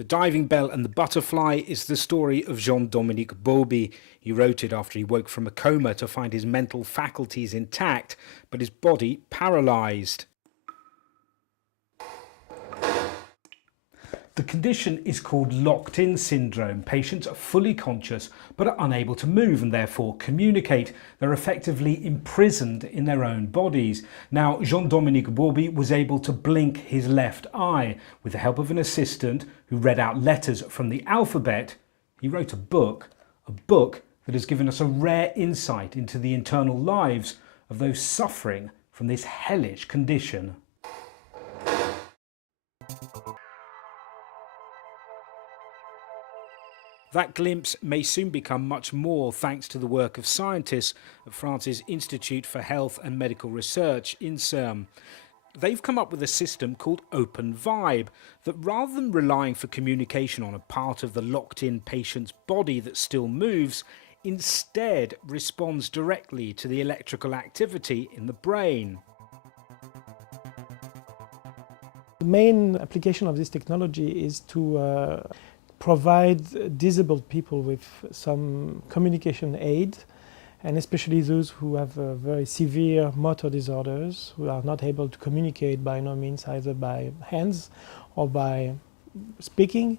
The Diving Bell and the Butterfly is the story of Jean-Dominique Bauby. He wrote it after he woke from a coma to find his mental faculties intact, but his body paralysed. The condition is called locked-in syndrome. Patients are fully conscious but are unable to move and therefore communicate. They're effectively imprisoned in their own bodies. Now, Jean-Dominique Bauby was able to blink his left eye. With the help of an assistant who read out letters from the alphabet, he wrote a book that has given us a rare insight into the internal lives of those suffering from this hellish condition. That glimpse may soon become much more thanks to the work of scientists at France's Institute for Health and Medical Research, INSERM. They've come up with a system called Open Vibe that, rather than relying for communication on a part of the locked-in patient's body that still moves, instead responds directly to the electrical activity in the brain. The main application of this technology is to provide disabled people with some communication aid, and especially those who have very severe motor disorders, who are not able to communicate by no means, either by hands or by speaking,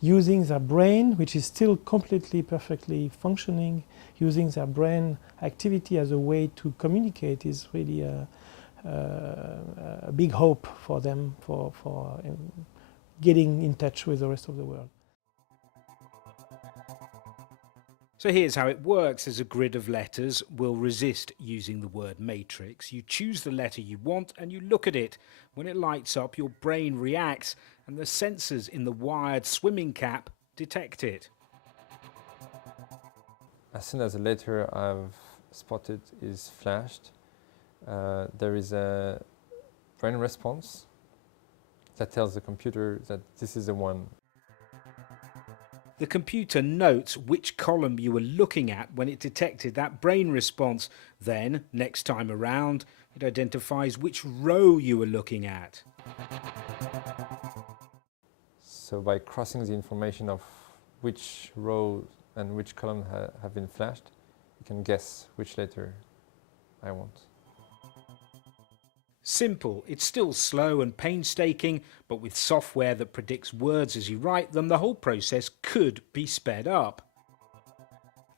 using their brain, which is still completely, perfectly functioning. Using their brain activity as a way to communicate is really a big hope for them for getting in touch with the rest of the world. So here's how it works. There's a grid of letters. We'll resist using the word matrix. You choose the letter you want and you look at it. When it lights up, your brain reacts and the sensors in the wired swimming cap detect it. As soon as the letter I've spotted is flashed, there is a brain response that tells the computer that this is the one. The computer notes which column you were looking at when it detected that brain response. Then, next time around, it identifies which row you were looking at. So by crossing the information of which row and which column have been flashed, you can guess which letter I want. Simple. It's still slow and painstaking, but with software that predicts words as you write them, the whole process could be sped up.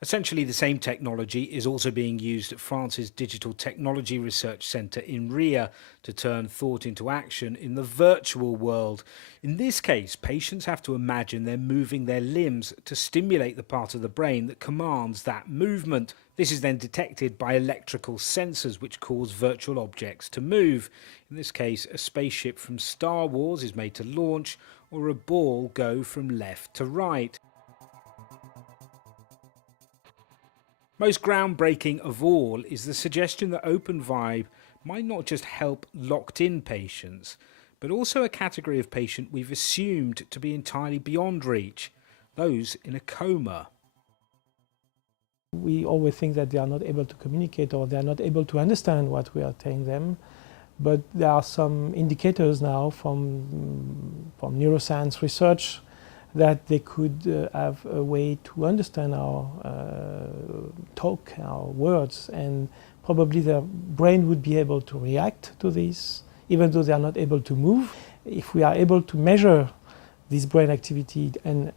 Essentially, the same technology is also being used at France's Digital Technology Research Centre in Ria to turn thought into action in the virtual world. In this case, patients have to imagine they're moving their limbs to stimulate the part of the brain that commands that movement. This is then detected by electrical sensors which cause virtual objects to move. In this case, a spaceship from Star Wars is made to launch, or a ball go from left to right. Most groundbreaking of all is the suggestion that Open Vibe might not just help locked-in patients, but also a category of patient we've assumed to be entirely beyond reach, those in a coma. We always think that they are not able to communicate or they are not able to understand what we are telling them, but there are some indicators now from neuroscience research that they could have a way to understand our talk, our words, and probably their brain would be able to react to this, even though they are not able to move. If we are able to measure this brain activity and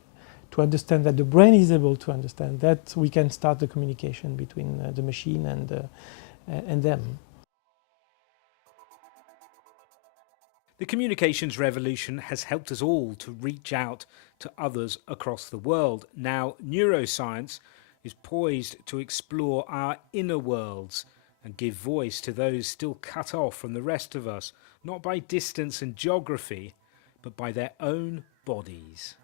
to understand that the brain is able to understand that, we can start the communication between the machine and them. The communications revolution has helped us all to reach out to others across the world. Now, neuroscience is poised to explore our inner worlds and give voice to those still cut off from the rest of us, not by distance and geography, but by their own bodies.